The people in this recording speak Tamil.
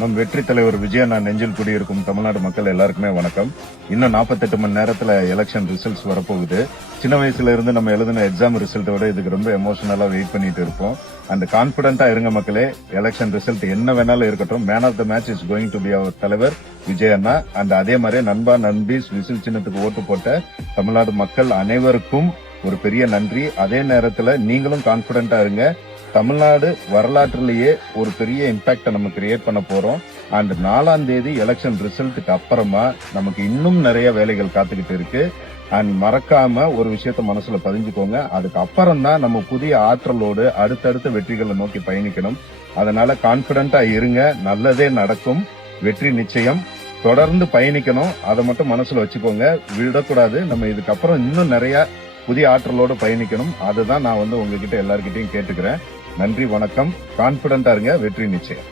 நம் வெற்றி தலைவர் விஜயண்ணா நெஞ்சில் குடியிருக்கும் தமிழ்நாடு மக்கள் எல்லாருக்குமே வணக்கம். இன்னும் 48 மணி நேரத்துல எலெக்ஷன் ரிசல்ட்ஸ் வரப்போகுது. சின்ன வயசுல இருந்து நம்ம எழுதின எக்ஸாம் ரிசல்ட்டோட இதுக்கு ரொம்ப எமோஷனலா வெயிட் பண்ணிட்டு இருப்போம். அண்ட் கான்பிடண்டா இருங்க மக்களே, எலெக்ஷன் ரிசல்ட் என்ன வேணாலும் இருக்கட்டும், man of the match is going to be அவர் தலைவர் விஜயண்ணா. அண்ட் அதே மாதிரி நண்பா நண்பீஸ் விசில் சின்னத்துக்கு ஓட்டு போட்ட தமிழ்நாடு மக்கள் அனைவருக்கும் ஒரு பெரிய நன்றி. அதே நேரத்துல நீங்களும் கான்பிடண்டா இருங்க. தமிழ்நாடு வரலாற்றிலேயே ஒரு பெரிய இம்பாக்ட நம்ம கிரியேட் பண்ண போறோம். அண்ட் 4ஆம் தேதி எலெக்ஷன் ரிசல்ட்டுக்கு அப்புறமா நமக்கு இன்னும் நிறைய வேலைகள் காத்துக்கிட்டு இருக்கு. அண்ட் மறக்காம ஒரு விஷயத்த மனசுல பதிஞ்சுக்கோங்க, அதுக்கு அப்புறம் தான் நம்ம புதிய ஆற்றலோடு அடுத்தடுத்த வெற்றிகளை நோக்கி பயணிக்கணும். அதனால கான்பிடண்டா இருங்க, நல்லதே நடக்கும், வெற்றி நிச்சயம். தொடர்ந்து பயணிக்கணும், அதை மட்டும் மனசுல வச்சுக்கோங்க, விடக்கூடாது. நம்ம இதுக்கப்புறம் இன்னும் நிறைய புதிய ஆற்றலோடு பயணிக்கணும். அதுதான் நான் உங்ககிட்ட எல்லார்கிட்டையும் கேட்டுக்கிறேன். நன்றி, வணக்கம். கான்பிடண்டா இருங்க, வெற்றி நிச்சயம்.